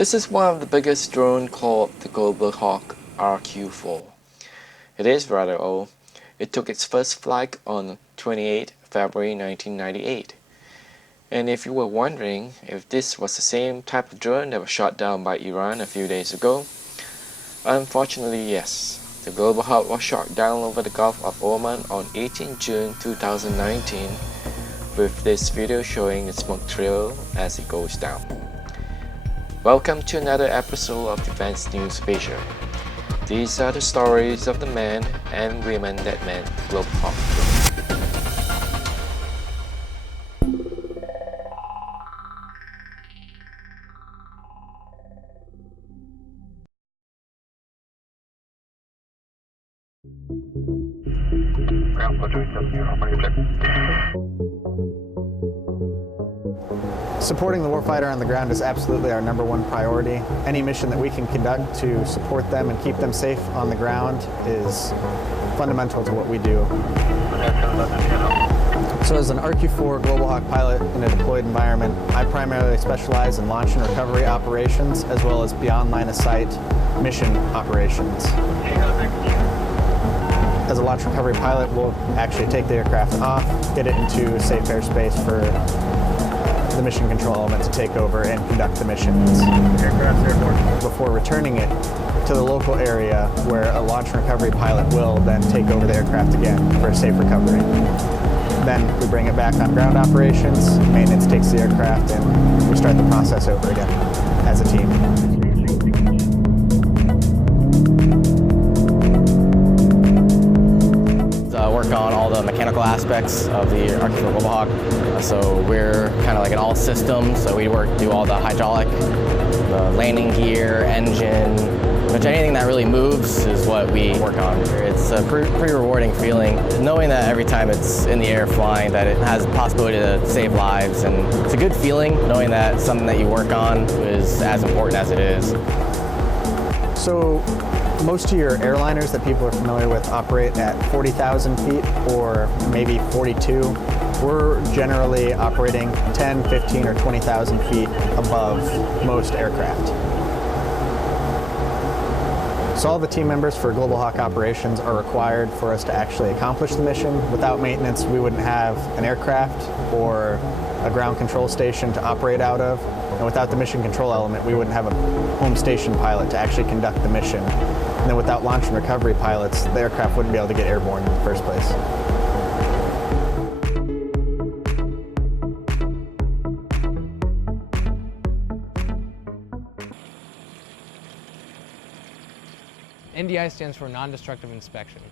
This is one of the biggest drones called the Global Hawk RQ-4. It is rather old. It took its first flight on 28 February 1998. And if you were wondering if this was the same type of drone that was shot down by Iran a few days ago, unfortunately yes. The Global Hawk was shot down over the Gulf of Oman on 18 June 2019, with this video showing the smoke trail as it goes down. Welcome to another episode of Defense News Asia. These are the stories of the men and women that manned the Global Hawk drone. Supporting the warfighter on the ground is absolutely our #1 priority. Any mission that we can conduct to support them and keep them safe on the ground is fundamental to what we do. So as an RQ-4 Global Hawk pilot in a deployed environment, I primarily specialize in launch and recovery operations as well as beyond line of sight mission operations. As a launch recovery pilot, we'll actually take the aircraft off, get it into safe airspace for the mission control element to take over and conduct the missions. Before returning it to the local area where a launch and recovery pilot will then take over the aircraft again for a safe recovery. Then we bring it back on ground operations, maintenance takes the aircraft, and we start the process over again as a team. Work on all the mechanical aspects of the RQ-4 Global Hawk. So we're kind of like an all system, so we do all the hydraulic, the landing gear, engine, which anything that really moves is what we work on. It's a pretty rewarding feeling, knowing that every time it's in the air flying, that it has the possibility to save lives, and it's a good feeling knowing that something that you work on is as important as it is. So most of your airliners that people are familiar with operate at 40,000 feet or maybe 42. We're generally operating 10, 15, or 20,000 feet above most aircraft. So all the team members for Global Hawk operations are required for us to actually accomplish the mission. Without maintenance, we wouldn't have an aircraft or a ground control station to operate out of. And without the mission control element, we wouldn't have a home station pilot to actually conduct the mission. And then without launch and recovery pilots, the aircraft wouldn't be able to get airborne in the first place. NDI stands for Non-Destructive Inspection.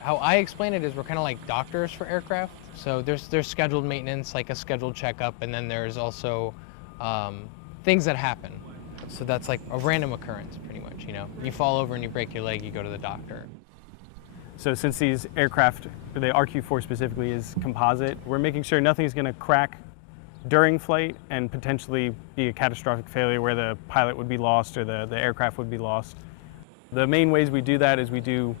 How I explain it is we're kind of like doctors for aircraft. So there's scheduled maintenance, like a scheduled checkup, and then there's also things that happen. So that's like a random occurrence, pretty much, you know. You fall over and you break your leg, you go to the doctor. So since these aircraft, the RQ-4 specifically, is composite, we're making sure nothing's going to crack during flight and potentially be a catastrophic failure where the pilot would be lost or the aircraft would be lost. The main ways we do that is we do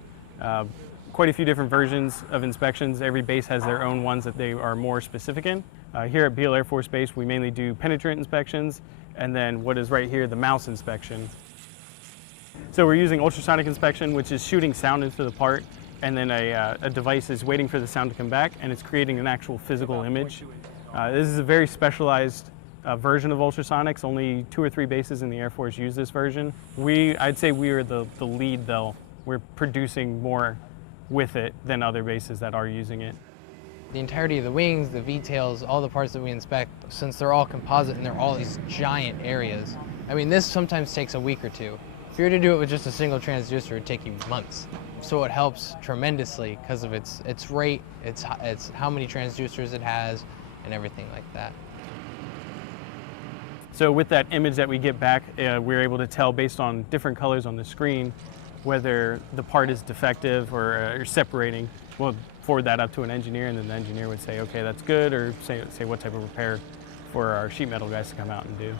quite a few different versions of inspections. Every base has their own ones that they are more specific in. Here at Beale Air Force Base, we mainly do penetrant inspections, and then what is right here, the mouse inspection. So we're using ultrasonic inspection, which is shooting sound into the part, and then a device is waiting for the sound to come back, and it's creating an actual physical image. This is a very specialized version of ultrasonics. Only 2 or 3 bases in the Air Force use this version. I'd say we are the lead, though. We're producing more with it than other bases that are using it. The entirety of the wings, the V-tails, all the parts that we inspect, since they're all composite and they're all these giant areas, I mean, this sometimes takes a week or two. If you were to do it with just a single transducer, it would take you months. So it helps tremendously because of its rate, it's how many transducers it has, and everything like that. So with that image that we get back, we're able to tell based on different colors on the screen whether the part is defective or separating. We'll forward that up to an engineer, and then the engineer would say, okay, that's good, or say what type of repair for our sheet metal guys to come out and do.